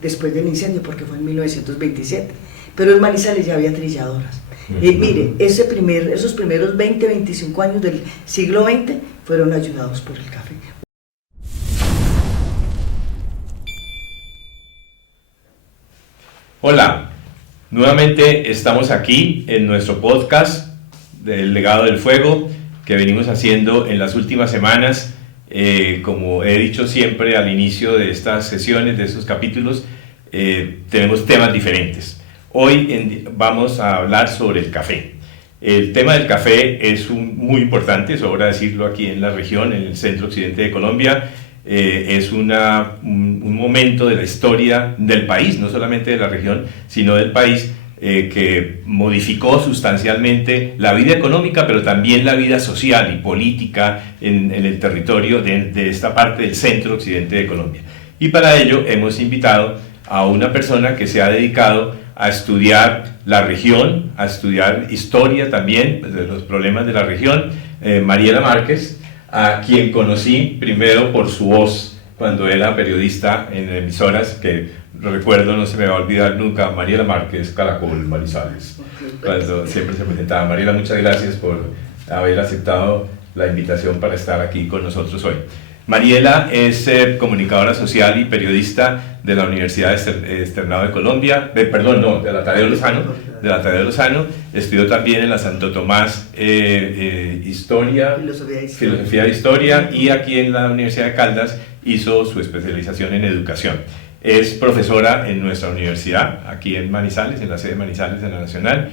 después del incendio, porque fue en 1927, pero en Manizales ya había trilladoras. Mire, esos primeros 20, 25 años del siglo XX fueron ayudados por el café. Hola, nuevamente estamos aquí en nuestro podcast del Legado del Fuego que venimos haciendo en las últimas semanas. Como he dicho siempre al inicio de estas sesiones, de estos capítulos, tenemos temas diferentes. Hoy vamos a hablar sobre el café. El tema del café es muy importante, sobra decirlo aquí en la región, en el centro occidente de Colombia. Es un momento de la historia del país, no solamente de la región, sino del país, que modificó sustancialmente la vida económica, pero también la vida social y política en el territorio de esta parte del centro occidente de Colombia. Y para ello hemos invitado a una persona que se ha dedicado a estudiar la región, a estudiar historia también de los problemas de la región, Mariela Márquez, a quien conocí primero por su voz cuando era periodista en emisoras, que recuerdo, no se me va a olvidar nunca, Mariela Márquez, Caracol, Manizales, cuando siempre se presentaba. Mariela, muchas gracias por haber aceptado la invitación para estar aquí con nosotros hoy. Mariela es comunicadora social y periodista de la Universidad Externado de Colombia, de la Tadeo Lozano, estudió también en la Santo Tomás Filosofía de Historia, y aquí en la Universidad de Caldas hizo su especialización en educación. Es profesora en nuestra universidad, aquí en Manizales, en la sede de Manizales de la Nacional.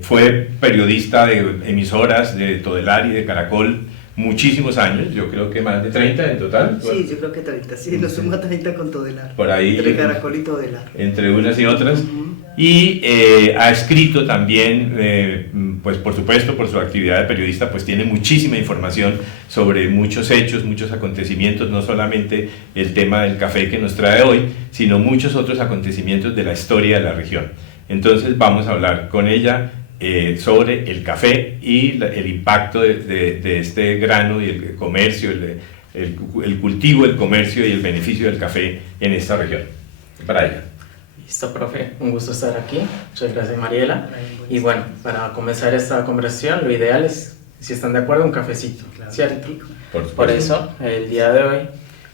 Fue periodista de emisoras de Todelar y de Caracol muchísimos años, yo creo que más de 30 en total. Sí, yo creo que 30, sí, nos sumo a 30 con Todelar. Por ahí. Entre Caracol y Todelar. Entre unas y otras. Y ha escrito también, pues por supuesto, por su actividad de periodista, pues tiene muchísima información sobre muchos hechos, muchos acontecimientos, no solamente el tema del café que nos trae hoy, sino muchos otros acontecimientos de la historia de la región. Entonces vamos a hablar con ella sobre el café y el impacto de este grano y el comercio, el cultivo, el comercio y el beneficio del café en esta región. Para ella. Listo, profe, un gusto estar aquí. Muchas gracias, Mariela. Y bueno, para comenzar esta conversación, lo ideal es, si están de acuerdo, un cafecito, claro, ¿cierto? Por eso, el día de hoy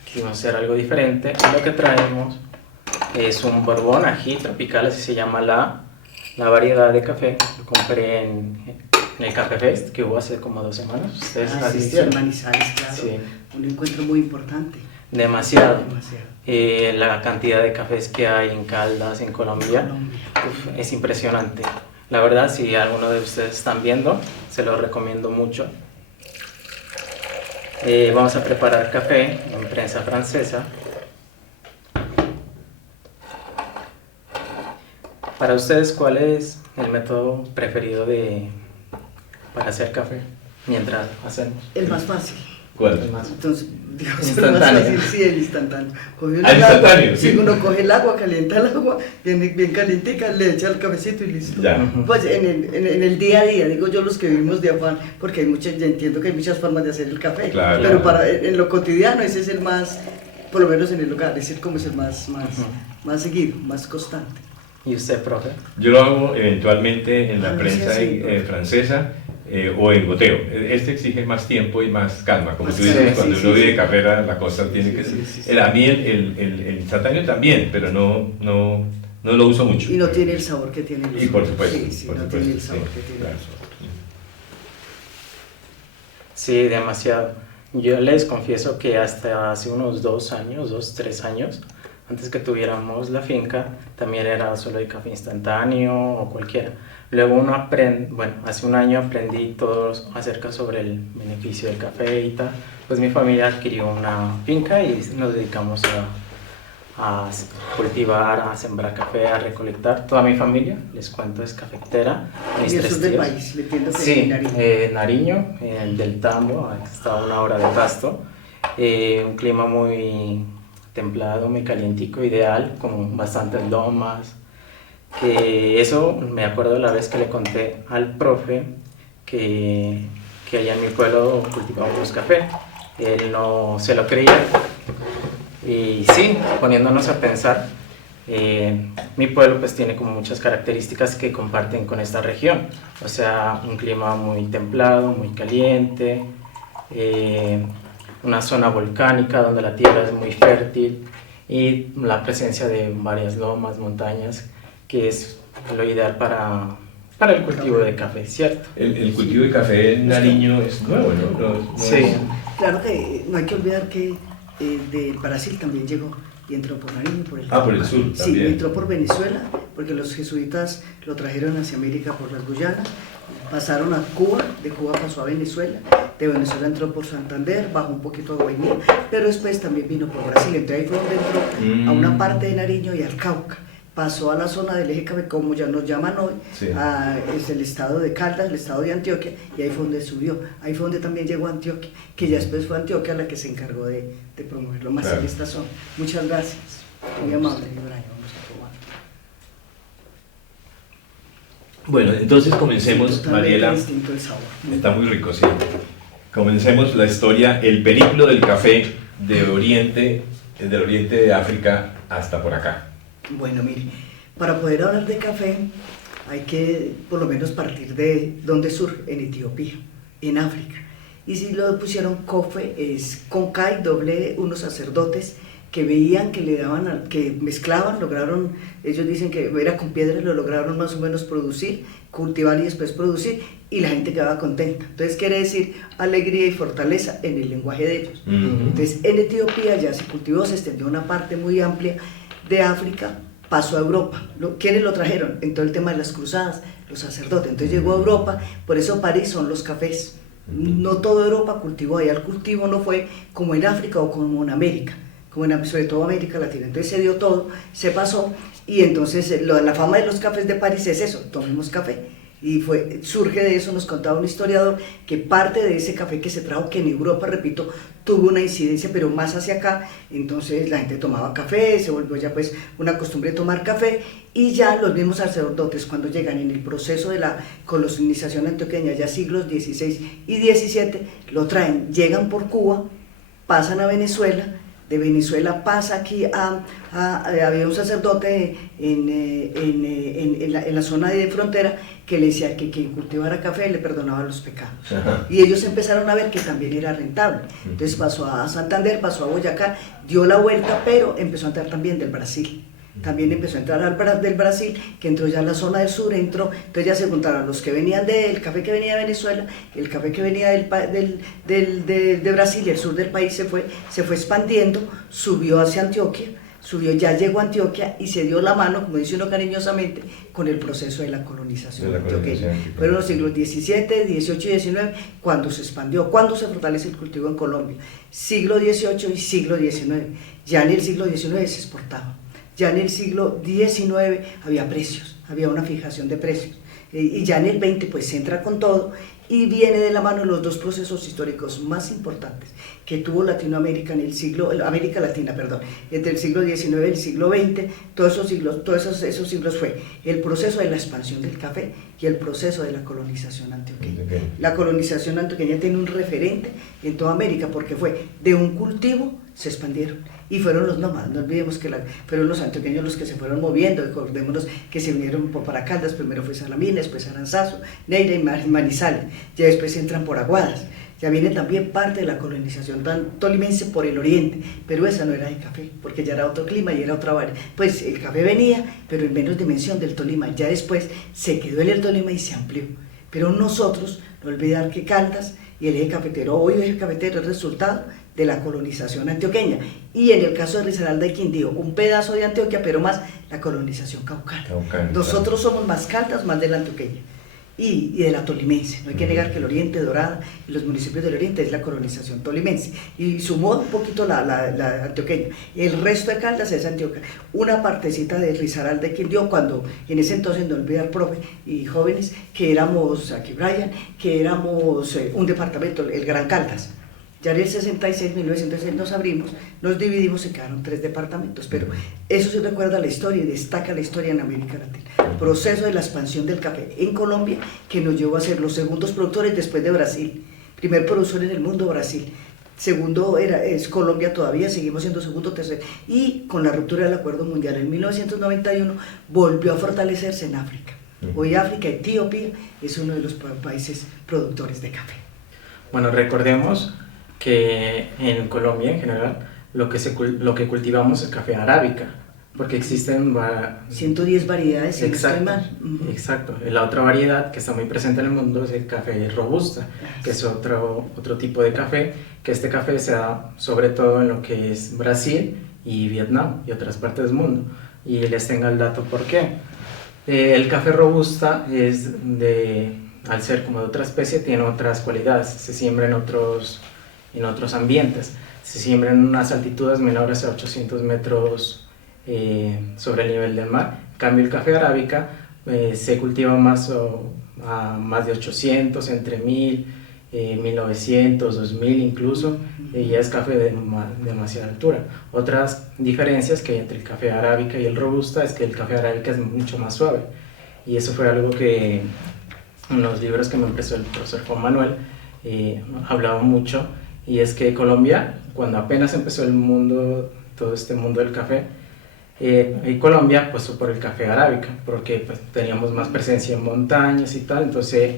quisimos hacer algo diferente. Lo que traemos es un Borbón ají tropical, así se llama la variedad de café. Lo compré en el Café Fest que hubo hace como 2 semanas. ¿Ustedes asistieron? Sí, Manizales, claro. Sí. Un encuentro muy importante. Demasiado. La cantidad de cafés que hay en Caldas, en Colombia, es impresionante. La verdad, si alguno de ustedes están viendo, se lo recomiendo mucho. Vamos a preparar café en prensa francesa. Para ustedes, ¿cuál es el método preferido para hacer café mientras hacemos? El más fácil. ¿Cuál? Entonces, digamos, instantáneo. El más fácil, sí, el instantáneo. Instantáneo, sí. Si uno coge el agua, calienta el agua, bien calientica, le echa el cafecito y listo. Ya. Pues en el día a día, digo yo, los que vivimos de afán, porque ya entiendo que hay muchas formas de hacer el café, claro, pero claro. En lo cotidiano ese es el más, por lo menos en el hogar, es decir, como es el más seguido, más constante. ¿Y usted, profe? Yo lo hago eventualmente en la prensa francesa o en goteo. Este exige más tiempo y más calma, como tú dices, cuando uno vive de carrera la cosa tiene que ser. A mí el instantáneo también, pero no lo uso mucho. Y no tiene el sabor que tiene el otro. Y por supuesto. Tiene el sabor que tiene el otro. Sí, demasiado. Yo les confieso que hasta hace unos 3 años, antes que tuviéramos la finca, también era solo el café instantáneo o cualquiera. Luego uno aprende, hace un año aprendí todo acerca sobre el beneficio del café y tal. Pues mi familia adquirió una finca y nos dedicamos a cultivar, a sembrar café, a recolectar. Toda mi familia, les cuento, es cafetera. ¿Y el sur del país? Le entiendo que sí, Nariño. Nariño, del Tambo, está a 1 hora de Pasto. Un clima muy templado, muy calientico, ideal, con bastantes lomas. Que eso me acuerdo la vez que le conté al profe que allá en mi pueblo cultivábamos café. Él no se lo creía. Y sí, poniéndonos a pensar, Mi pueblo pues tiene como muchas características que comparten con esta región, o sea, un clima muy templado, muy caliente, una zona volcánica donde la tierra es muy fértil y la presencia de varias lomas, montañas, que es lo ideal para el cultivo de café, ¿cierto? El cultivo de café en Nariño es nuevo, ¿no? Sí. Claro que no hay que olvidar que de Brasil también llegó y entró por Nariño, por el por el sur Sí, también. entró por Venezuela, porque los jesuitas lo trajeron hacia América por las Guyanas, pasaron a Cuba, de Cuba pasó a Venezuela, de Venezuela entró por Santander, bajó un poquito a Guainía, pero después también vino por Brasil, entonces ahí fue donde entró a una parte de Nariño y al Cauca. Pasó a la zona del eje café, como ya nos llaman hoy, Sí. es el estado de Caldas, el estado de Antioquia, y ahí fue donde subió, ahí fue donde también llegó a Antioquia, que ya después fue Antioquia la que se encargó de promoverlo más Claro. en esta zona. Muchas gracias, muy amable, Brian, vamos a probar. Bueno, entonces comencemos, Totalmente Mariela. distinto el sabor. Está muy rico, sí. Comencemos la historia, el periplo del café del oriente de África hasta por acá. Bueno, mire, para poder hablar de café hay que por lo menos partir de dónde surge, en Etiopía, en África. Y si lo pusieron cofe, es con K y doble, unos sacerdotes que veían que le daban, que mezclaban, lograron, ellos dicen que era con piedras, lo lograron más o menos producir, cultivar y después producir, y la gente quedaba contenta. Entonces quiere decir alegría y fortaleza en el lenguaje de ellos. Entonces en Etiopía ya se cultivó, se extendió una parte muy amplia de África, pasó a Europa. ¿Quiénes lo trajeron? En todo el tema de las cruzadas, los sacerdotes. Entonces llegó a Europa, por eso París son los cafés. No toda Europa cultivó, allá el cultivo no fue como en África o como en América, sobre todo América Latina. Entonces se dio todo, se pasó, y entonces la fama de los cafés de París es eso, tomemos café. Y surge de eso, nos contaba un historiador, que parte de ese café que se trajo, que en Europa, repito, tuvo una incidencia, pero más hacia acá, entonces la gente tomaba café, se volvió ya pues una costumbre de tomar café, y ya los mismos sacerdotes, cuando llegan en el proceso de la colonización antioqueña, ya siglos XVI y XVII, lo traen, llegan por Cuba, pasan a Venezuela, de Venezuela pasa aquí había un sacerdote en la zona de frontera que le decía que quien cultivara café le perdonaba los pecados. Ajá. Y ellos empezaron a ver que también era rentable. Entonces pasó a Santander, pasó a Boyacá, dio la vuelta, pero empezó a entrar también del Brasil. También empezó a entrar del Brasil, que entró ya a la zona del sur, entonces ya se juntaron los que venían del café que venía de Venezuela, el café que venía de Brasil, y el sur del país se fue expandiendo, subió hacia Antioquia, ya llegó a Antioquia y se dio la mano, como dice uno cariñosamente, con el proceso de la colonización antioqueña. Fueron los siglos XVII, XVIII y XIX cuando se expandió, cuando se fortalece el cultivo en Colombia, siglo XVIII y siglo XIX. Ya en el siglo XIX se exportaba. Ya en el siglo XIX había precios, había una fijación de precios, y ya en el XX pues se entra con todo, y viene de la mano los dos procesos históricos más importantes que tuvo Latinoamérica América Latina, entre el siglo XIX y el siglo XX. Todos esos siglos fue el proceso de la expansión del café y el proceso de la colonización antioqueña. La colonización antioqueña tiene un referente en toda América, porque fue de un cultivo, se expandieron, y fueron los nómadas. No olvidemos que fueron los antioqueños los que se fueron moviendo. Recordémonos que se vinieron para Caldas, primero fue Salamina, después Aranzazu, Neira y Manizales, ya después entran por Aguadas. Ya viene también parte de la colonización tolimense por el oriente, pero esa no era de café, porque ya era otro clima y era otra variedad. Pues el café venía, pero en menos dimensión del Tolima. Ya después se quedó en el Tolima y se amplió. Pero nosotros, no olvidar que Caldas y el eje cafetero, hoy el eje cafetero es resultado de la colonización antioqueña, y en el caso de Risaralda y Quindío, un pedazo de Antioquia, pero más la colonización caucana. Nosotros somos más Caldas, más de la antioqueña y de la tolimense. No hay que negar que el oriente, Dorada y los municipios del oriente es la colonización tolimense, y sumó un poquito la antioqueña. El resto de Caldas es Antioquia, una partecita de Risaralda y Quindío, cuando en ese entonces, no olvidar, profe y jóvenes, que éramos, aquí Brian, que éramos un departamento, el Gran Caldas. Ya en el 66, 1906 nos abrimos, nos dividimos, se quedaron 3 departamentos, pero eso se recuerda la historia y destaca la historia en América Latina. Proceso de la expansión del café en Colombia, que nos llevó a ser los segundos productores después de Brasil. Primer productor en el mundo, Brasil. segundo es Colombia todavía, seguimos siendo segundo, tercero, y con la ruptura del Acuerdo Mundial en 1991 volvió a fortalecerse en África. Hoy África, Etiopía, es uno de los países productores de café. Bueno, recordemos que en Colombia en general lo que cultivamos es café arábica, porque existen 110 variedades, si exacto, no estoy mal. Exacto. La otra variedad que está muy presente en el mundo es el café robusta, que es otro tipo de café, que este café se da sobre todo en lo que es Brasil y Vietnam y otras partes del mundo. Y les tengo el dato por qué. El café robusta al ser como de otra especie, tiene otras cualidades, se siembra en otros ambientes, se siembra en unas altitudes menores a 800 metros sobre el nivel del mar. En cambio el café arábica se cultiva a más de 800, entre 1000, 1900, 2000 incluso, y ya es café de demasiada altura. Otras diferencias que hay entre el café arábica y el robusta es que el café arábica es mucho más suave, y eso fue algo que en los libros que me prestó el profesor Juan Manuel hablaba mucho, y es que Colombia, cuando apenas empezó todo este mundo del café, y Colombia pues por el café arábica, porque pues teníamos más presencia en montañas y tal, entonces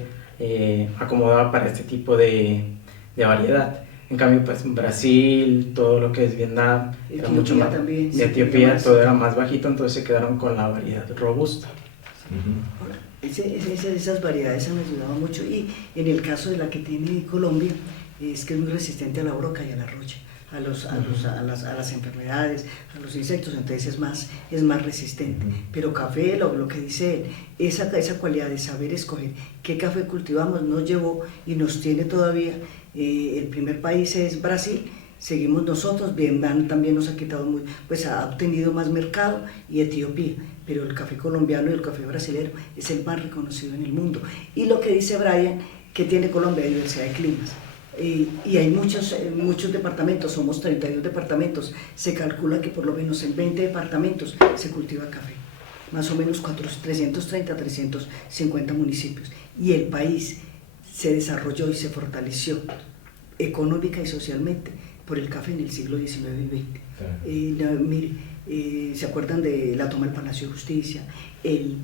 acomodaba para este tipo de variedad. En cambio pues Brasil, todo lo que es Vietnam, era mucho más, también, de Etiopía todo era más bajito, entonces se quedaron con la variedad robusta. Esas variedades han ayudado mucho, y en el caso de la que tiene Colombia es que es muy resistente a la broca y a la roya, a las enfermedades, a los insectos, entonces es más resistente. Pero café, lo que dice él, esa cualidad de saber escoger qué café cultivamos nos llevó y nos tiene todavía. El primer país es Brasil, seguimos nosotros, Vietnam también nos ha quitado pues ha obtenido más mercado, y Etiopía, pero el café colombiano y el café brasilero es el más reconocido en el mundo. Y lo que dice Brian, que tiene Colombia, diversidad de climas. Y hay muchos departamentos, somos 32 departamentos, se calcula que por lo menos en 20 departamentos se cultiva café, más o menos 330, 350 municipios, y el país se desarrolló y se fortaleció económica y socialmente por el café en el siglo XIX y XX. Mire, ¿se acuerdan de la toma del Palacio de Justicia, el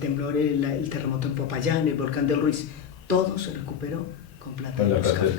temblor, el terremoto en Popayán, el volcán del Ruiz? Todo se recuperó con plata de los cafés.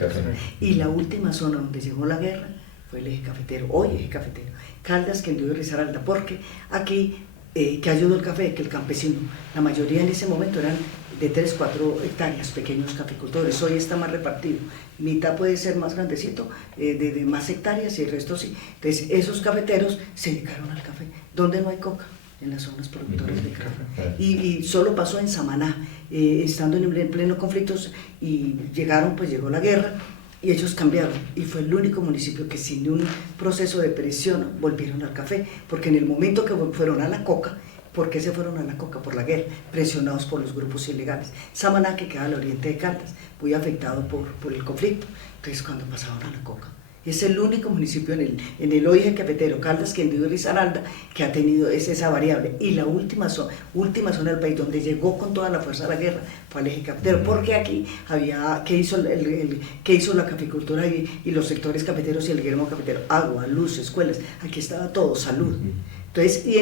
Y la última zona donde llegó la guerra fue el eje cafetero, hoy eje cafetero, Caldas, Quindío y Risaralda, porque aquí, ¿qué ayudó el café? Que el campesino, la mayoría en ese momento eran de 3, 4 hectáreas, pequeños caficultores, hoy está más repartido, mitad puede ser más grandecito, de más hectáreas, y el resto sí. Entonces esos cafeteros se dedicaron al café, donde no hay coca, en las zonas productoras de café. Y solo pasó en Samaná, estando en pleno conflicto, y llegó la guerra, y ellos cambiaron, y fue el único municipio que sin un proceso de presión volvieron al café, porque en el momento que fueron a la coca, ¿por qué se fueron a la coca? Por la guerra, presionados por los grupos ilegales. Samaná, que queda al oriente de Caldas, muy afectado por el conflicto, entonces cuando pasaron a la coca. Es el único municipio en el eje cafetero, Caldas, Quindío y Risaralda, que ha tenido esa variable. Y la última zona del país donde llegó con toda la fuerza a la guerra fue el eje cafetero, porque aquí ¿qué hizo la caficultura y los sectores cafeteros y el gremio cafetero? Agua, luz, escuelas, aquí estaba todo, salud. Entonces, y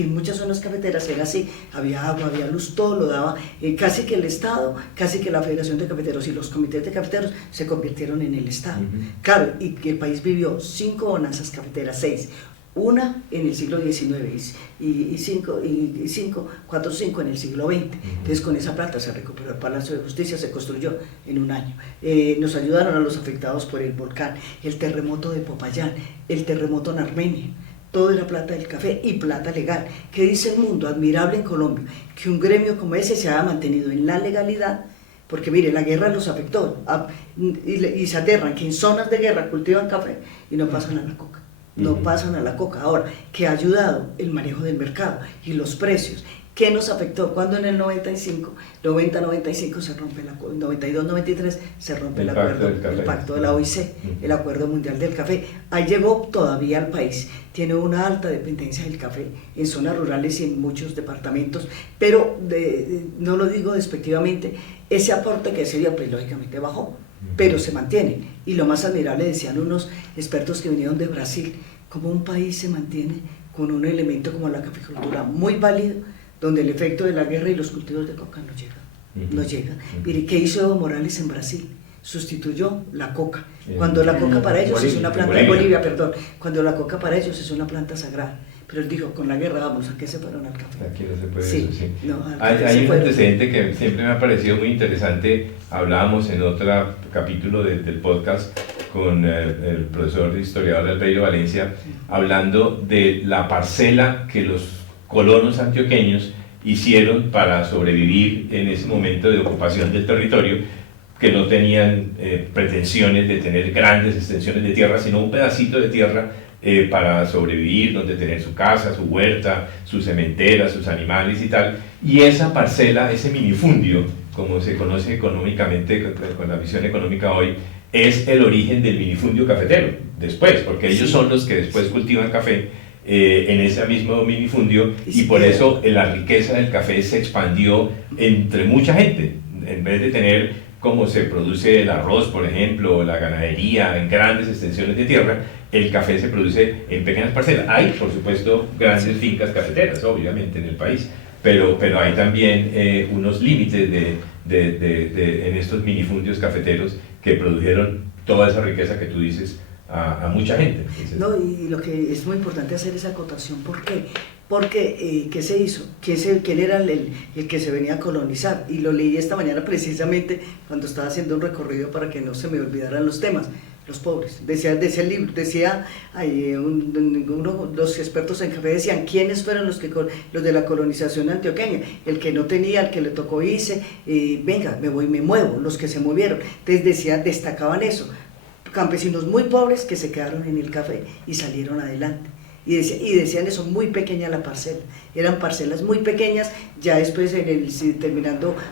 en muchas zonas cafeteras era así, había agua, había luz, todo lo daba, casi que el Estado, casi que la Federación de Cafeteros y los comités de cafeteros se convirtieron en el Estado. Claro, y que el país vivió 5 bonanzas cafeteras, 6, una en el siglo XIX y 4 o 5 en el siglo XX. Entonces con esa plata se recuperó el Palacio de Justicia, se construyó en un año. Nos ayudaron a los afectados por el volcán, el terremoto de Popayán, el terremoto en Armenia. Todo era plata del café y plata legal. ¿Qué dice el mundo? Admirable en Colombia, que un gremio como ese se haya mantenido en la legalidad, porque mire, la guerra los afectó, y se aterran que en zonas de guerra cultivan café y no pasan a la coca. No pasan a la coca. Ahora, ¿qué ha ayudado? El manejo del mercado y los precios. ¿Qué nos afectó? Cuando en el 90-95 se rompe 92-93 se rompe el pacto de la OIC, el Acuerdo Mundial del Café. Ahí llegó todavía al país, tiene una alta dependencia del café en zonas rurales y en muchos departamentos, pero no lo digo despectivamente, ese aporte que se dio, pues lógicamente bajó. pero se mantienen. Y lo más admirable, decían unos expertos que vinieron de Brasil, como un país se mantiene con un elemento como la caficultura muy válido, donde el efecto de la guerra y los cultivos de coca no llega. No llega. Mire, ¿qué hizo Evo Morales en Brasil? Sustituyó la coca. Cuando la coca para ellos es una planta, Bolivia, perdón, cuando la coca para ellos es una planta sagrada. Pero él dijo, con la guerra vamos, ¿a qué se fueron al café? Aquí no se puede sí, eso, sí. No, hay un antecedente que siempre me ha parecido muy interesante. Hablábamos en otro capítulo del podcast con el profesor historiador Albeiro Valencia, hablando de la parcela que los colonos antioqueños hicieron para sobrevivir en ese momento de ocupación del territorio, que no tenían pretensiones de tener grandes extensiones de tierra, sino un pedacito de tierra para sobrevivir, donde tener su casa, su huerta, su cementera, sus animales y tal. Y esa parcela, ese minifundio, como se conoce económicamente con la visión económica hoy, es el origen del minifundio cafetero, después, porque ellos son los que después cultivan café en ese mismo minifundio, y por eso la riqueza del café se expandió entre mucha gente. En vez de tener como se produce el arroz, por ejemplo, o la ganadería en grandes extensiones de tierra, el café se produce en pequeñas parcelas. Hay, por supuesto, grandes fincas cafeteras, obviamente, en el país, pero hay también unos límites en estos minifundios cafeteros que produjeron toda esa riqueza que tú dices a mucha gente. Entonces, no, y lo que es muy importante hacer esa acotación, ¿por qué? Porque, ¿qué se hizo? ¿Quién era el que se venía a colonizar? Y lo leí esta mañana precisamente cuando estaba haciendo un recorrido para que no se me olvidaran los temas. Los pobres. Decía el libro, los expertos en café decían, ¿quiénes fueron los de la colonización antioqueña? El que no tenía, el que le tocó irse, venga, me muevo, los que se movieron. Entonces destacaban eso. Campesinos muy pobres que se quedaron en el café y salieron adelante. Y decían eso, muy pequeña la parcela, eran parcelas muy pequeñas. Ya después,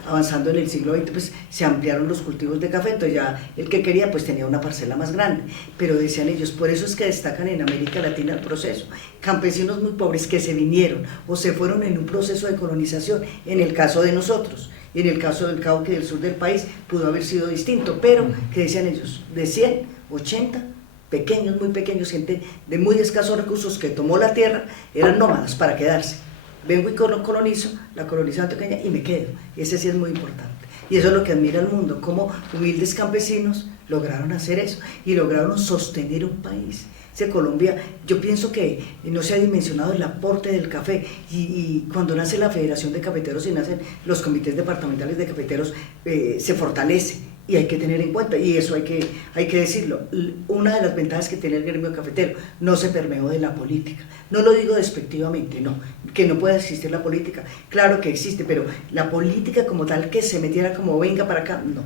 avanzando en el siglo XX, pues se ampliaron los cultivos de café, entonces ya el que quería pues tenía una parcela más grande. Pero decían ellos, por eso es que destacan en América Latina el proceso, campesinos muy pobres que se vinieron o se fueron en un proceso de colonización, en el caso de nosotros. Y en el caso del Cauca y del sur del país pudo haber sido distinto, pero que decían ellos, de 100, 80 pequeños, muy pequeños, gente de muy escasos recursos que tomó la tierra, eran nómadas para quedarse. Vengo y colonizo, la colonización antioqueña y me quedo. Y ese sí es muy importante. Y eso es lo que admira el mundo, cómo humildes campesinos lograron hacer eso y lograron sostener un país. Colombia, yo pienso que no se ha dimensionado el aporte del café, y cuando nace la Federación de Cafeteros y nacen los comités departamentales de cafeteros, se fortalece, y hay que tener en cuenta, y eso hay que decirlo. Una de las ventajas que tiene el gremio cafetero, no se permeó de la política. No lo digo despectivamente, no, que no pueda existir la política, claro que existe, pero la política como tal, que se metiera como venga para acá, no.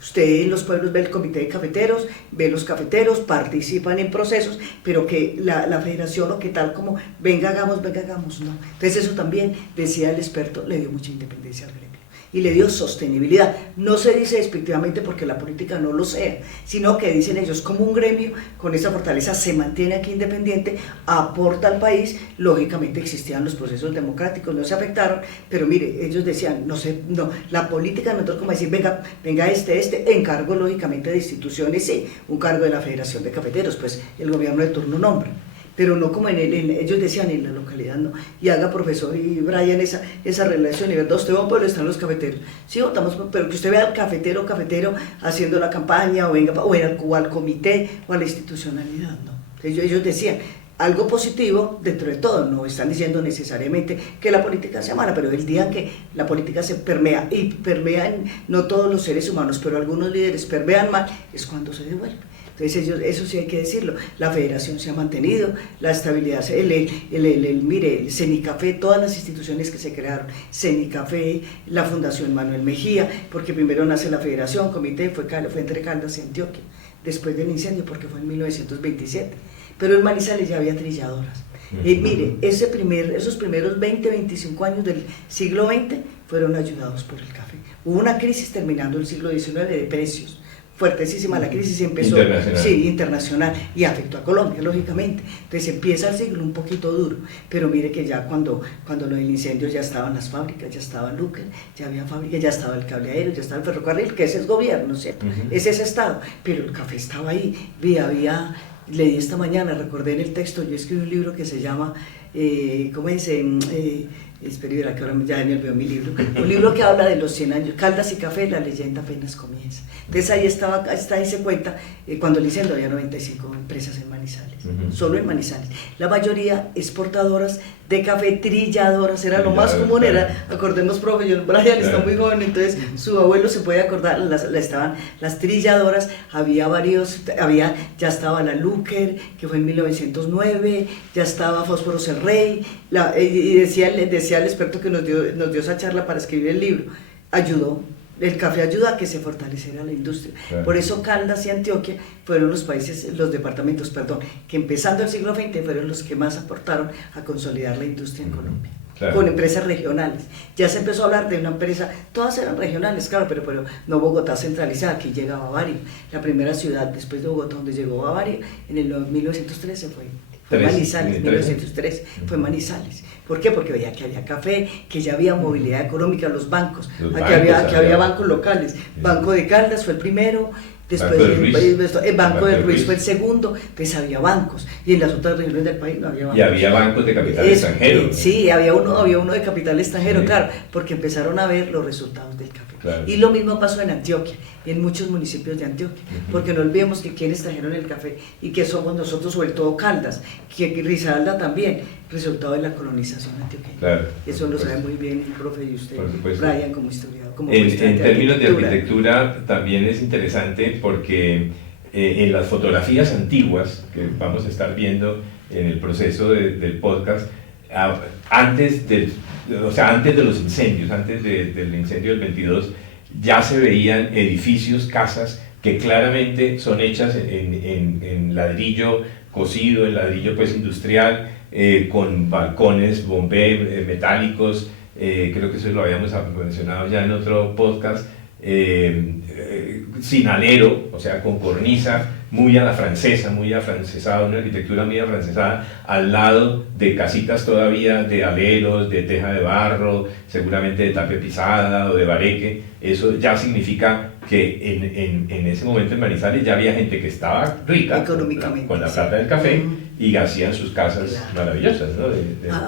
Usted en los pueblos ve el comité de cafeteros, ve los cafeteros, participan en procesos, pero que la federación o que tal como venga hagamos, no. Entonces eso también, decía el experto, le dio mucha independencia al gremio y le dio sostenibilidad. No se dice despectivamente porque la política no lo sea, sino que dicen ellos, como un gremio con esa fortaleza se mantiene aquí independiente, aporta al país. Lógicamente existían los procesos democráticos, no se afectaron, pero mire, ellos decían, la política, nosotros como decir, venga encargo lógicamente de instituciones, sí, un cargo de la Federación de Cafeteros, pues el gobierno de turno nombra, pero no como ellos decían en la localidad, no, y haga profesor y Brian esa relación, y verdad, usted va a un pueblo, están los cafeteros, sí votamos, pero que usted vea al cafetero haciendo la campaña, o al comité, o a la institucionalidad, no. Entonces ellos decían, algo positivo dentro de todo, no están diciendo necesariamente que la política sea mala, pero el día que la política se permea, y permean no todos los seres humanos, pero algunos líderes permean mal, es cuando se devuelve. Entonces eso sí hay que decirlo, la federación se ha mantenido, la estabilidad, mire, el Cenicafé, todas las instituciones que se crearon, Cenicafé, la Fundación Manuel Mejía, porque primero nace la federación, comité, fue entre Caldas y Antioquia, después del incendio, porque fue en 1927, pero en Manizales ya había trilladoras. Mire, esos primeros 20, 25 años del siglo XX fueron ayudados por el café. Hubo una crisis terminando el siglo XIX de precios, fuertesísima la crisis, empezó internacional. Sí, internacional, y afectó a Colombia, lógicamente. Entonces empieza el siglo un poquito duro, pero mire que ya cuando lo del incendio ya estaban las fábricas, ya estaba Luque, ya había fábricas, ya estaba el cable aéreo, ya estaba el ferrocarril, que ese es gobierno, ¿cierto? Es ese estado, pero el café estaba ahí, leí esta mañana, recordé en el texto, yo escribí un libro que se llama, ¿cómo dice? Espera, verá que ahora ya me olvidó mi libro, un libro que habla de los 100 años, Caldas y Café, la leyenda apenas comienza. Entonces ahí se cuenta, cuando el incendio había 95 empresas en Manizales, solo en Manizales, la mayoría exportadoras de café, trilladoras, era lo más común, era, acordemos, profe, Brian está muy joven, entonces su abuelo se puede acordar, estaban las trilladoras, ya estaba la Luker, que fue en 1909, ya estaba Fósforos el Rey, y decía el experto que nos dio esa charla para escribir el libro, el café ayuda a que se fortaleciera la industria. Claro. Por eso Caldas y Antioquia fueron los departamentos, que empezando el siglo XX fueron los que más aportaron a consolidar la industria en Colombia. Claro. Con empresas regionales. Ya se empezó a hablar de una empresa, todas eran regionales, claro, pero no Bogotá centralizada, aquí llega Bavaria, la primera ciudad después de Bogotá donde llegó Bavaria, en el 1913 fue Manizales, 1903, fue Manizales. ¿Por qué? Porque veía que había café, que ya había movilidad económica, los bancos, aquí había bancos locales. Banco de Caldas fue el primero, después el Banco de Ruiz fue el segundo, entonces había bancos, y en las otras regiones del país no había bancos. Y había bancos de capital extranjero. Sí, había uno de capital extranjero, sí. Claro, porque empezaron a ver los resultados del café. Claro. Y lo mismo pasó en Antioquia, y en muchos municipios de Antioquia, porque no olvidemos que quienes trajeron el café, y que somos nosotros, sobre todo Caldas, que Risaralda también, resultado de la colonización antioqueña. Claro, eso lo sabe muy bien el profe y usted, Brian, como historiador. En términos de arquitectura también es interesante porque en las fotografías antiguas que vamos a estar viendo en el proceso del podcast, antes de los incendios, antes del incendio del 22, ya se veían edificios, casas que claramente son hechas en ladrillo cocido, en ladrillo pues industrial, con balcones bombé metálicos. Creo que eso lo habíamos mencionado ya en otro podcast, sin alero, o sea, con cornisa, muy a la francesa, muy afrancesada, una arquitectura muy afrancesada, al lado de casitas todavía de aleros, de teja de barro, seguramente de tape pisada o de bareque. Eso ya significa que en ese momento en Manizales ya había gente que estaba rica económicamente, con la plata del café, y hacían sus casas maravillosas, ¿no?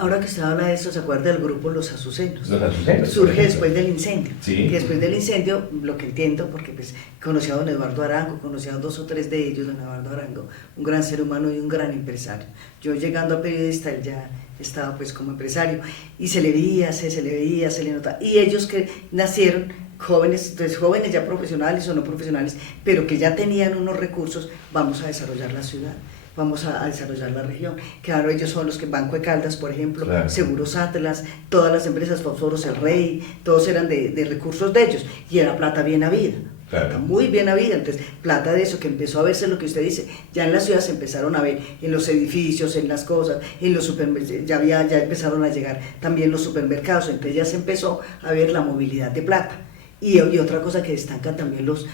Ahora que usted habla de eso, ¿se acuerda del grupo Los Azucenos? Los Azucenos. Surge después del incendio. Sí. Que después del incendio, lo que entiendo, porque pues conocí a don Eduardo Arango, conocí a 2 o 3 de ellos, don Eduardo Arango, un gran ser humano y un gran empresario. Yo llegando a periodista, él ya estaba pues como empresario, y se le veía, se le notaba. Y ellos que nacieron jóvenes, entonces jóvenes ya profesionales o no profesionales, pero que ya tenían unos recursos, vamos a desarrollar la ciudad, vamos a desarrollar la región. Claro, ellos son los que, Banco de Caldas, por ejemplo, claro. Seguros Atlas, todas las empresas, Fósforos el Rey, todos eran de recursos de ellos, y era plata bien habida. Claro. Plata muy bien habida, entonces plata de eso que empezó a verse, lo que usted dice, ya en las ciudades se empezaron a ver, en los edificios, en las cosas, en los supermercados, ya empezaron a llegar también los supermercados, entonces ya se empezó a ver la movilidad de plata. Y otra cosa que destacan también los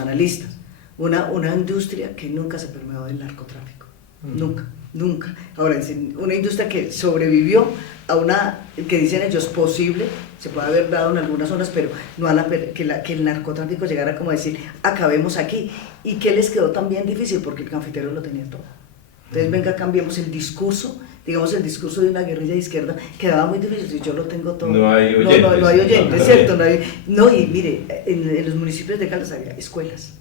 analistas, una industria que nunca se permeó del narcotráfico, nunca. Ahora, una industria que sobrevivió a una, que dicen ellos, posible, se puede haber dado en algunas zonas, pero no a que el narcotráfico llegara como a decir, acabemos aquí. ¿Y qué les quedó también difícil? Porque el cafetero lo tenía todo. Entonces, venga, cambiemos el discurso, digamos el discurso de una guerrilla de izquierda, quedaba muy difícil, si yo lo tengo todo. No hay oyentes. No hay oyentes, ¿cierto? Y mire, en los municipios de Caldas había escuelas.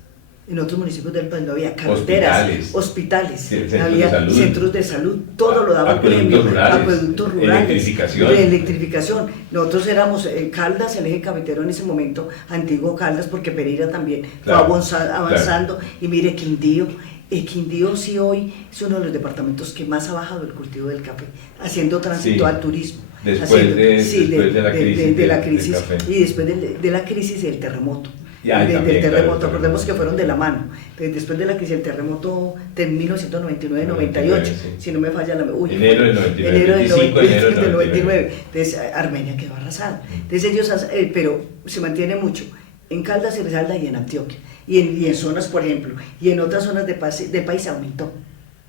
En otros municipios del país no había carreteras, hospitales, sí, había centros de salud, todo lo daba acueductos rurales, electrificación. Nosotros éramos Caldas, el eje cafetero en ese momento, antiguo Caldas, porque Pereira también fue avanzando, claro. Y mire, Quindío sí hoy es uno de los departamentos que más ha bajado el cultivo del café, haciendo tránsito al turismo. Después de la crisis y después de la crisis del terremoto. Del terremoto, acordemos que fueron de la mano. Después de la crisis del terremoto de 1999-98, sí. Si no me falla la memoria. Enero del 99. Entonces Armenia quedó arrasada. Entonces ellos, pero se mantiene mucho en Caldas y Risaralda y en Antioquia, y en zonas, por ejemplo, y en otras zonas del país aumentó.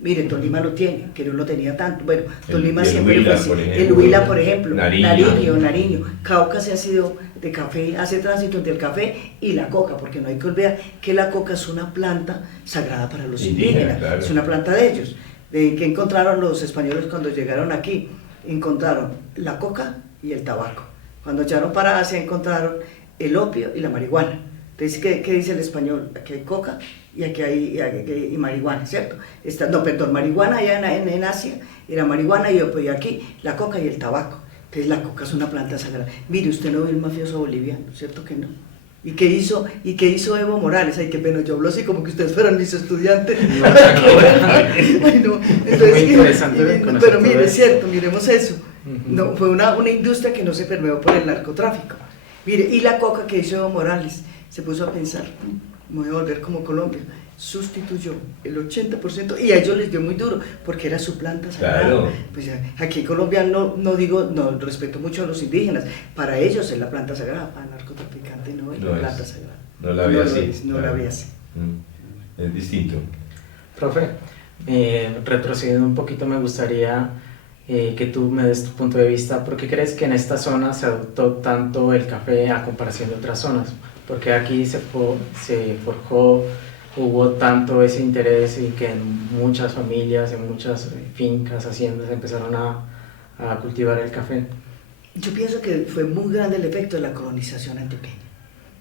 Mire, Tolima lo tiene, que no lo tenía tanto. Bueno, Tolima siempre fue así. El Huila, por ejemplo, Nariño. Cauca se ha sido de café, hace tránsito entre el café y la coca, porque no hay que olvidar que la coca es una planta sagrada para los indígenas, claro. Es una planta de ellos. Que encontraron los españoles cuando llegaron aquí, encontraron la coca y el tabaco. Cuando llegaron para Asia encontraron el opio y la marihuana. Entonces, ¿qué dice el español? Aquí hay coca y aquí hay marihuana, ¿cierto? Marihuana allá en Asia era marihuana y opio, y aquí la coca y el tabaco. Entonces la coca es una planta sagrada. Mire, usted no ve el mafioso boliviano, ¿cierto que no? ¿Y qué hizo Evo Morales? Ay, qué pena, yo hablo así como que ustedes fueran mis estudiantes. Ay, no. Entonces, muy interesante. Pero mire, es cierto, miremos eso. No, fue una industria que no se permeó por el narcotráfico. Mire, y la coca que hizo Evo Morales, se puso a pensar, me voy a volver como Colombia, sustituyó el 80% y a ellos les dio muy duro porque era su planta sagrada. Claro. Pues aquí en Colombia no respeto mucho a los indígenas, para ellos es la planta sagrada, para el narcotraficante no es la planta sagrada. No la ve así. No la ve así. Es distinto. Profe, retrocediendo un poquito, me gustaría que tú me des tu punto de vista. ¿Por qué crees que en esta zona se adoptó tanto el café a comparación de otras zonas? Porque aquí se forjó, hubo tanto ese interés y que en muchas familias, en muchas fincas, haciendas empezaron a cultivar el café. Yo pienso que fue muy grande el efecto de la colonización antioqueña.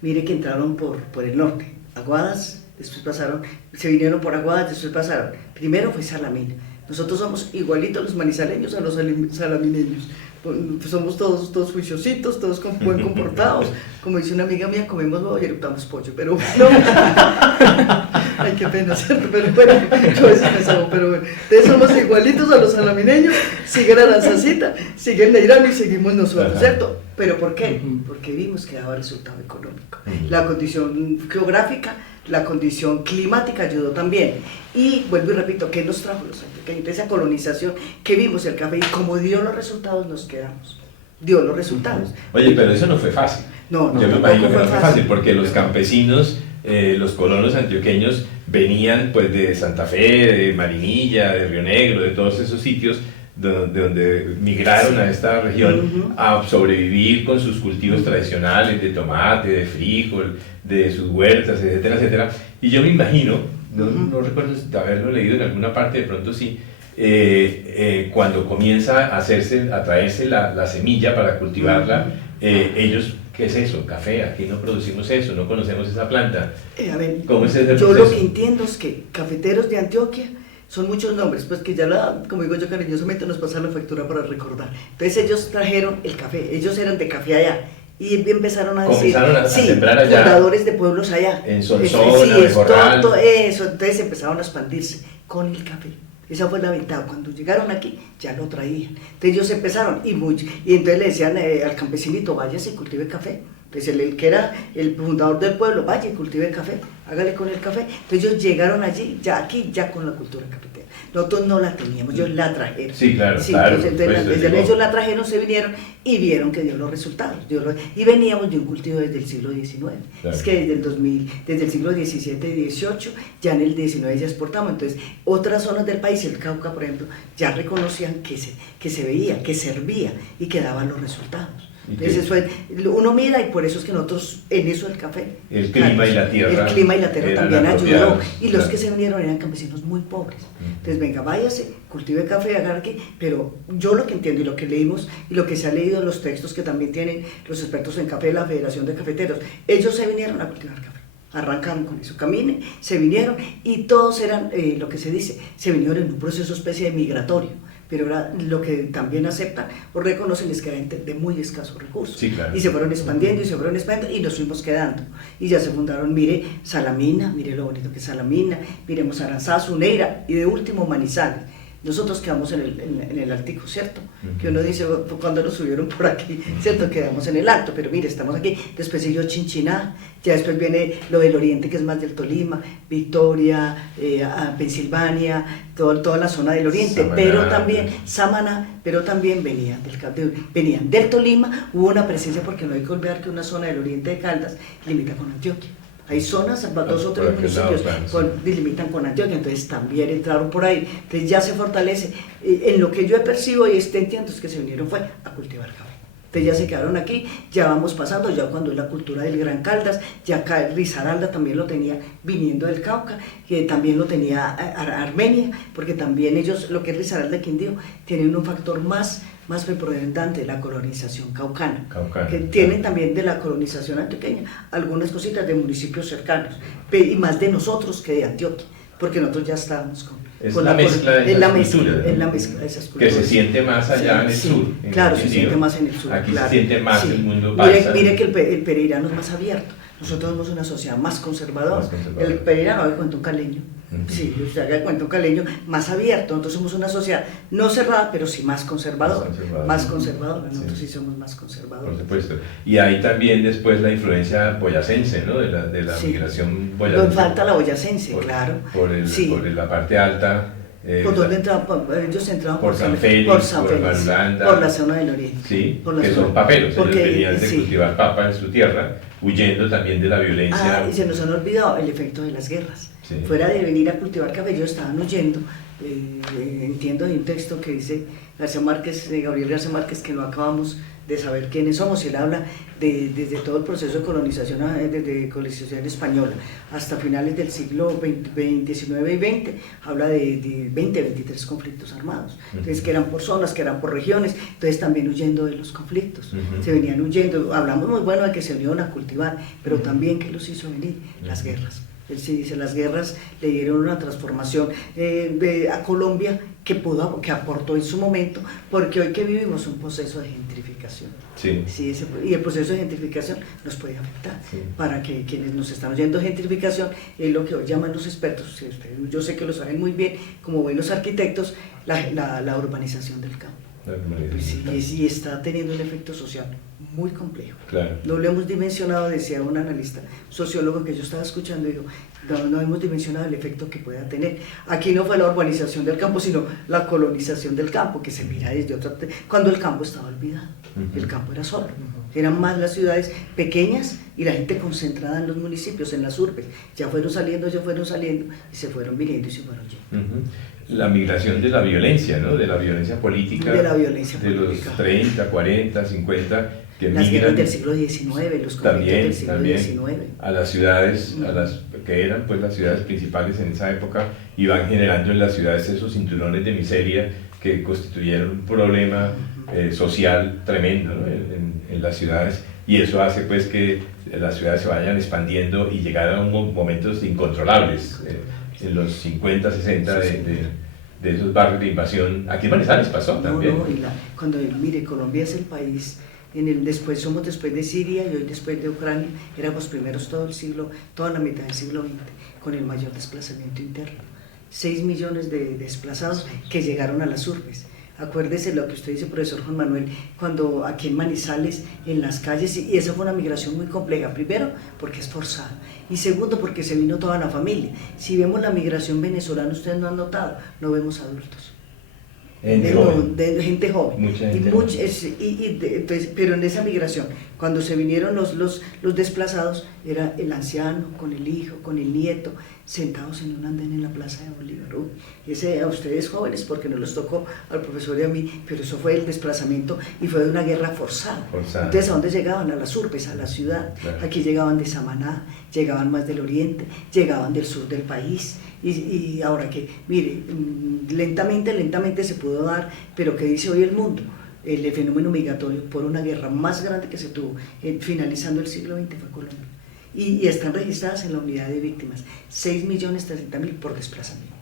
Mire que entraron por el norte, Aguadas, después pasaron, se vinieron por Aguadas, después pasaron, primero fue Salamina. Nosotros somos igualitos los manizaleños a los salamineños. Somos todos juiciositos, todos buen comportados. Como dice una amiga mía, comemos huevo y eructamos pollo, pero no. Ay, qué pena, ¿cierto? Pero bueno, yo a veces pensaba, pero bueno. Entonces somos igualitos a los salamineños, sigue la Aranzacita, sigue el Neirano y seguimos nosotros, ¿cierto? ¿Pero por qué? Porque vimos que daba resultado económico. La condición geográfica, la condición climática ayudó también. Y vuelvo y repito, ¿qué nos trajo los antioqueños? Esa colonización que vimos el café y como dio los resultados nos quedamos. Dio los resultados. Oye, pero eso no fue fácil. No, yo me imagino que no fue fácil porque los campesinos, los colonos antioqueños venían pues de Santa Fe, de Marinilla, de Río Negro, de todos esos sitios de donde migraron a esta región a sobrevivir con sus cultivos tradicionales de tomate, de frijol, de sus huertas, etcétera, etcétera. Y yo me imagino, no recuerdo haberlo leído en alguna parte, de pronto sí, cuando comienza a traerse la semilla para cultivarla, ellos, ¿qué es eso? Café, aquí no producimos eso, no conocemos esa planta. A ver, ¿cómo es ese proceso? Yo lo que entiendo es que cafeteros de Antioquia son muchos nombres, pues que ya como digo yo cariñosamente, nos pasan la factura para recordar. Entonces ellos trajeron el café, ellos eran de café allá, y empezaron a decir, a sembrar allá, fundadores de pueblos allá. En Solsona, Mejorral. Eso, entonces empezaron a expandirse con el café. Esa fue la ventaja. Cuando llegaron aquí, ya lo traían. Entonces ellos empezaron, y entonces le decían al campesinito, váyase y cultive café. Entonces el que era el fundador del pueblo, vaya y cultive el café, hágale con el café. Entonces ellos llegaron allí, aquí ya con la cultura cafetera. Nosotros no la teníamos, ellos la trajeron. Sí, claro, sí, claro. Entonces ellos la trajeron, se vinieron y vieron que dio los resultados. Y veníamos de un cultivo desde el siglo XIX. Claro. Es que desde el siglo XVII y XVIII, ya en el XIX ya exportamos. Entonces otras zonas del país, el Cauca por ejemplo, ya reconocían que se veía, que servía y que daban los resultados. Entonces uno mira y por eso es que nosotros en eso del café, el clima y la tierra también ayudó, y los que se vinieron eran campesinos muy pobres. Entonces venga, váyase, cultive café, haga aquí, pero yo lo que entiendo y lo que leímos y lo que se ha leído en los textos que también tienen los expertos en café de la Federación de Cafeteros, ellos se vinieron a cultivar café. Arrancaron con eso, caminen, se vinieron y todos eran, lo que se dice, se vinieron en un proceso especie de migratorio. Pero ahora lo que también aceptan o reconocen es que eran de muy escasos recursos. Sí, claro. Y se fueron expandiendo y nos fuimos quedando. Y ya se fundaron, mire, Salamina, mire lo bonito que es Salamina, miremos Aranzazu, Neira y de último Manizales. Nosotros quedamos en el Altico, ¿cierto? Que uno dice, cuando nos subieron por aquí, ¿cierto? Quedamos en el alto, pero mire, estamos aquí. Después siguió Chinchiná, ya después viene lo del oriente, que es más del Tolima, Victoria, Pensilvania, toda la zona del oriente, Samaná, pero también Samaná, pero también venían del Tolima. Hubo una presencia, porque no hay que olvidar que una zona del oriente de Caldas limita con Antioquia. Hay zonas, dos o tres municipios delimitan con Antioquia, entonces también entraron por ahí. Entonces ya se fortalece. En lo que yo percibo y entiendo es que se vinieron fue a cultivar café. Entonces ya se quedaron aquí, ya vamos pasando, ya cuando es la cultura del Gran Caldas, ya acá Risaralda también lo tenía viniendo del Cauca, que también lo tenía Armenia, porque también ellos, lo que es Risaralda y Quindío, tienen un factor más preponderante de la colonización caucana, que tienen también de la colonización antioqueña algunas cositas de municipios cercanos, y más de nosotros que de Antioquia, porque nosotros ya estábamos con la mezcla de esas culturas, es la mezcla de esas culturas. Que se siente más allá en el sur. Claro, se siente más en el sur. Aquí claro, se siente más el mundo. Mire que el pereirano es más abierto. Nosotros somos una sociedad más conservadora. El pereirano haga cuenta un caleño. Sí, usted haga cuenta un caleño más abierto. Nosotros somos una sociedad no cerrada, pero sí más conservadora. Más conservadora. Nosotros sí somos más conservadores. Por supuesto. Y ahí también después la influencia boyacense, ¿no? De la migración boyacense. Nos falta la boyacense, claro. Por la parte alta. ¿Por dónde entraban? Ellos entraban por San Félix, por Marulanda, por la zona del oriente. Sí, que son paperos, ellos venían de cultivar papa en su tierra, huyendo también de la violencia. Y se nos han olvidado el efecto de las guerras. Sí. Fuera de venir a cultivar café, ellos estaban huyendo. Entiendo de un texto que dice Gabriel García Márquez, que no acabamos de saber quiénes somos. Él habla desde todo el proceso de colonización, desde colonización española hasta finales del siglo XIX y XX, habla de 23 conflictos armados, entonces que eran por zonas, que eran por regiones, entonces también huyendo de los conflictos, se venían huyendo. Hablamos muy bueno de que se unieron a cultivar, pero también que los hizo venir las guerras. Él sí dice, las guerras le dieron una transformación a Colombia que aportó en su momento, porque hoy que vivimos un proceso de gentrificación. Sí. Sí, y el proceso de gentrificación nos puede afectar. Sí. Para que quienes nos están oyendo, gentrificación es lo que hoy llaman los expertos, yo sé que lo saben muy bien, como buenos arquitectos, la urbanización del campo. Y está teniendo un efecto social muy complejo. Claro. No lo hemos dimensionado, decía un analista, sociólogo que yo estaba escuchando, y dijo, no hemos dimensionado el efecto que pueda tener. Aquí no fue la urbanización del campo, sino la colonización del campo, que se mira desde otra, cuando el campo estaba olvidado. El campo era solo. Eran más las ciudades pequeñas y la gente concentrada en los municipios, en las urbes. Ya fueron saliendo y se fueron viniendo y se fueron yendo. La migración de la violencia, ¿no? De la violencia política. De la violencia política. De los 30, 40, 50, que las guerras del siglo XIX, los conflictos del siglo XIX. A las ciudades, que eran pues las ciudades principales en esa época, iban generando en las ciudades esos cinturones de miseria que constituyeron un problema social tremendo, ¿no? en las ciudades, y eso hace pues que las ciudades se vayan expandiendo y llegar a momentos incontrolables en los 50, 60 de esos barrios de invasión. Aquí en Manizales pasó también. Cuando mire, Colombia es el país, somos después de Siria y hoy después de Ucrania, éramos primeros toda la mitad del siglo XX, con el mayor desplazamiento interno. 6 millones de desplazados que llegaron a las urbes. Acuérdese lo que usted dice, profesor Juan Manuel, cuando aquí en Manizales, en las calles, y esa fue una migración muy compleja, primero porque es forzada, y segundo porque se vino toda la familia. Si vemos la migración venezolana, ustedes no han notado, no vemos adultos. Gente joven. Mucha gente entonces, pero en esa migración, cuando se vinieron los desplazados, era el anciano con el hijo, con el nieto, sentados en un andén en la Plaza de Bolívar. Ese a ustedes jóvenes, porque nos los tocó al profesor y a mí, pero eso fue el desplazamiento y fue de una guerra forzada. Entonces, ¿a dónde llegaban? A las urbes, a la ciudad. Claro. Aquí llegaban de Samaná, llegaban más del oriente, llegaban del sur del país. Y ahora que, mire, lentamente se pudo dar, pero ¿qué dice hoy el mundo? El fenómeno migratorio por una guerra más grande que se tuvo finalizando el siglo XX fue Colombia. Y están registradas en la unidad de víctimas 6.300.000 por desplazamiento.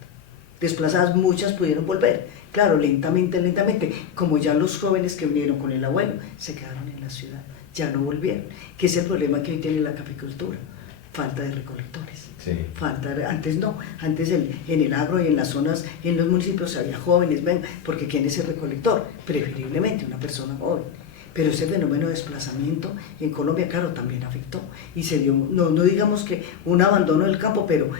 Desplazadas, muchas pudieron volver, claro, lentamente, como ya los jóvenes que vinieron con el abuelo se quedaron en la ciudad, ya no volvieron, que es el problema que hoy tiene la caficultura. falta de recolectores. Sí. Antes no, antes en el agro y en las zonas, en los municipios había jóvenes, ven, porque ¿quién es el recolector? Preferiblemente una persona joven. Pero ese fenómeno de desplazamiento en Colombia, claro, también afectó y se dio, no digamos que un abandono del campo, pero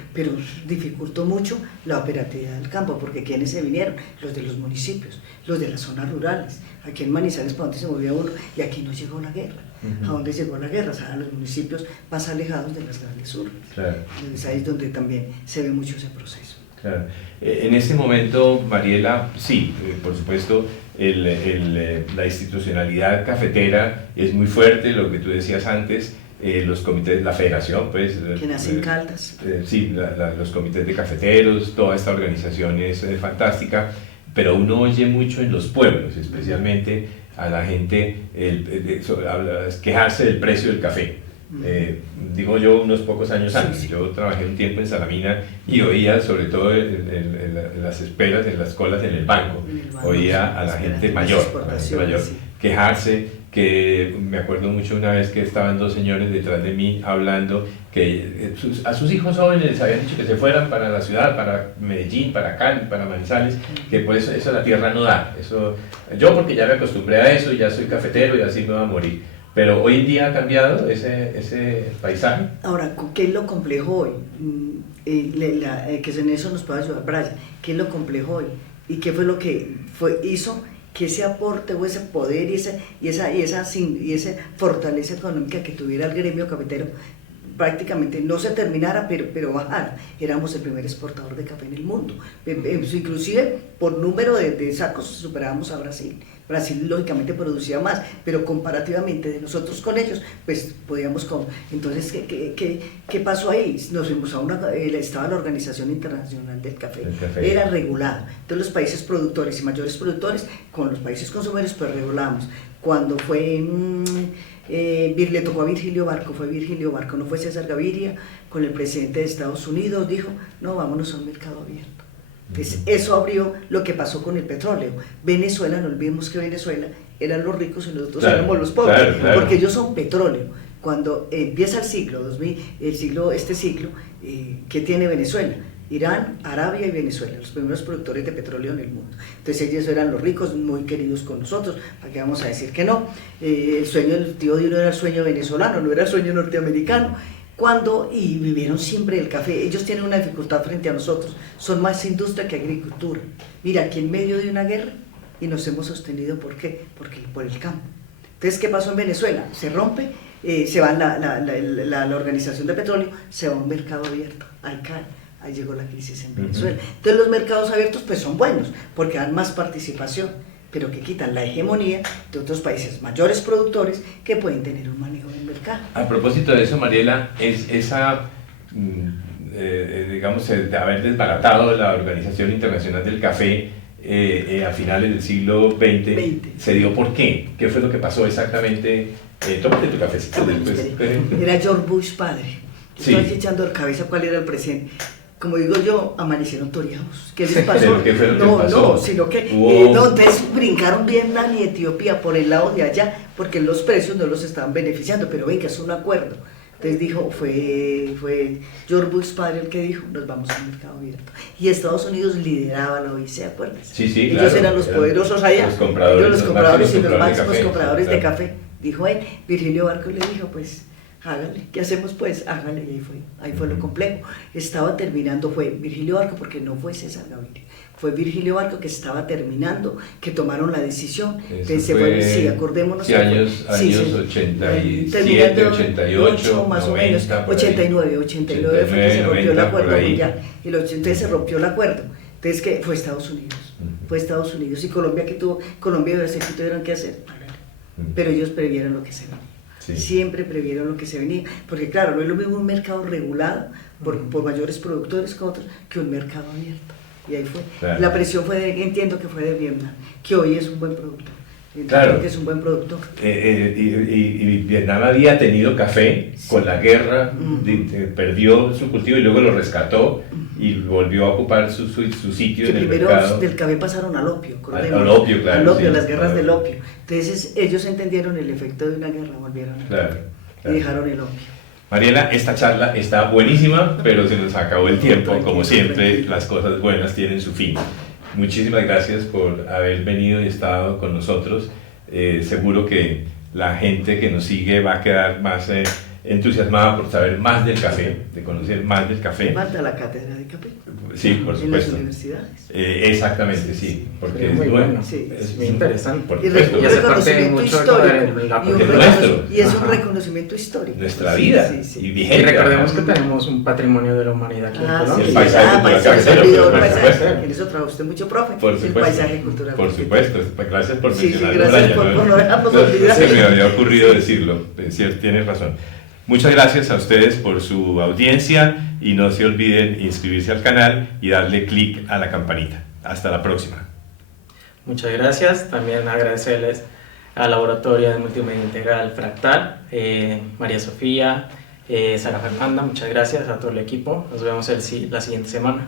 dificultó mucho la operatividad del campo, porque ¿quiénes se vinieron? Los de los municipios, los de las zonas rurales. Aquí en Manizales, ¿para dónde se movía uno? Y aquí no llegó la guerra. ¿A dónde llegó la guerra? O sea, a los municipios más alejados de las grandes urbes. Claro. Entonces ahí es donde también se ve mucho ese proceso. Claro. En ese momento, Mariela, sí, por supuesto, la institucionalidad cafetera es muy fuerte, lo que tú decías antes, los comités, la federación, pues... Que nace en Caldas. Sí, los comités de cafeteros, toda esta organización es fantástica, pero uno oye mucho en los pueblos, especialmente a la gente quejarse del precio del café. Digo yo unos pocos años antes, sí. Yo trabajé un tiempo en Salamina y oía, sobre todo en las esperas, en las colas en el banco, oía a la gente mayor, sí. Quejarse, que me acuerdo mucho una vez que estaban dos señores detrás de mí hablando que a sus hijos jóvenes les habían dicho que se fueran para la ciudad, para Medellín, para Cali, para Manizales, que pues eso la tierra no da, eso, yo porque ya me acostumbré a eso, ya soy cafetero y así me va a morir. Pero hoy en día ha cambiado ese paisaje. Ahora, ¿qué es lo complejo hoy? Que en eso nos puede ayudar Brian. ¿Qué es lo complejo hoy? ¿Y qué fue lo que hizo que ese aporte o ese poder y esa fortaleza económica que tuviera el gremio cafetero prácticamente no se terminara, pero bajara? Éramos el primer exportador de café en el mundo. Inclusive por número de sacos superábamos a Brasil. Brasil lógicamente producía más, pero comparativamente de nosotros con ellos, pues podíamos... Entonces, ¿qué pasó ahí? Nos fuimos a estaba la Organización Internacional del Café, era regulado. Entonces los países productores y mayores productores con los países consumidores pues regulamos. Cuando fue... le tocó a Virgilio Barco, no fue César Gaviria, con el presidente de Estados Unidos, dijo, no, vámonos a un mercado abierto. Entonces, eso abrió lo que pasó con el petróleo. Venezuela, no olvidemos que Venezuela eran los ricos y nosotros éramos los pobres, porque ellos son petróleo. Cuando empieza el siglo, ¿qué tiene Venezuela? Irán, Arabia y Venezuela, los primeros productores de petróleo en el mundo. Entonces ellos eran los ricos, muy queridos con nosotros, ¿para qué vamos a decir que no? El sueño del tío Dino era el sueño venezolano, no era el sueño norteamericano. Y vivieron siempre el café. Ellos tienen una dificultad frente a nosotros, son más industria que agricultura. Mira, aquí en medio de una guerra, y nos hemos sostenido, ¿por qué? Porque por el campo. Entonces, ¿qué pasó en Venezuela? Se rompe, se va la organización de petróleo, se va a un mercado abierto, ahí llegó la crisis en Venezuela. Entonces los mercados abiertos pues son buenos, porque dan más participación, pero que quitan la hegemonía de otros países mayores productores que pueden tener un manejo del mercado. A propósito de eso, Mariela, digamos, de haber desbaratado la Organización Internacional del Café a finales del siglo XX, ¿se dio por qué? ¿Qué fue lo que pasó exactamente? Tómate tu cafecito después. Era George Bush padre. Estoy echando de cabeza cuál era el presidente. Como digo yo, amanecieron toreados. ¿Qué les pasó? ¿Qué fue lo que pasó? No, sino que entonces brincaron Vietnam y Etiopía por el lado de allá, porque los precios no los estaban beneficiando, pero venga, es un acuerdo. Entonces dijo, fue George Bush padre el que dijo, nos vamos al mercado abierto. Y Estados Unidos lideraba la OIC, ¿acuerdas? Sí, ellos claro, eran los poderosos allá, los compradores y los máximos compradores de café. Dijo él, Virgilio Barco le dijo, pues, hágale, ¿qué hacemos pues? Hágale, y ahí fue lo complejo. Estaba terminando, fue Virgilio Barco, porque no fue César Gaviria, fue Virgilio Barco que estaba terminando, que tomaron la decisión. Sí, acordémonos. Sí, años 87, 88, más 90, o menos, 89 fue que se rompió el acuerdo mundial, y el 80 se rompió el acuerdo. Entonces, que fue Estados Unidos, y Colombia y Brasil, ¿qué tuvieron que hacer? Pero ellos previeron lo que se venía. Sí. Siempre previeron lo que se venía, porque claro, no es lo mismo un mercado regulado por mayores productores que otros, que un mercado abierto. Y ahí fue. Claro. La presión entiendo que fue de Vietnam, que hoy es un buen productor. Claro. Que es un buen productor. Y Vietnam había tenido café con la guerra, perdió su cultivo y luego lo rescató y volvió a ocupar su sitio en el mercado. Primero del café pasaron al opio, al opio, claro. Al opio, las guerras del opio. Entonces ellos entendieron el efecto de una guerra, volvieron al opio y dejaron el opio. Mariela, esta charla está buenísima, pero se nos acabó el tiempo. Como siempre, las cosas buenas tienen su fin. Muchísimas gracias por haber venido y estado con nosotros. Seguro que la gente que nos sigue va a quedar más entusiasmada por saber más del café, de conocer más del café. Falta la cátedra de café. Sí, por En las supuesto. universidades. Exactamente, sí, porque es muy bueno, sí, es muy interesante. Por Y supuesto. Y hace parte reconocimiento mucho histórico. de la Y, un Es nuestro. y es un Ajá. reconocimiento histórico. Nuestra vida Sí, sí. y Y vigente. recordemos que además. tenemos un patrimonio de la humanidad aquí en Ah, Colombia. El paisaje cultural cafetero, por supuesto. En eso trabaja usted mucho, profe. Por El supuesto. paisaje cultural. Por supuesto. Gracias por Sí, sí, mencionarlo. gracias Brian, por no dejarnos No, olvidar. Se me había ocurrido decirlo. Es cierto, tienes razón. Muchas gracias a ustedes por su audiencia y no se olviden inscribirse al canal y darle clic a la campanita. Hasta la próxima. Muchas gracias. También agradecerles al Laboratorio de Multimedia Integral Fractal, María Sofía, Sara Fernanda. Muchas gracias a todo el equipo. Nos vemos la siguiente semana.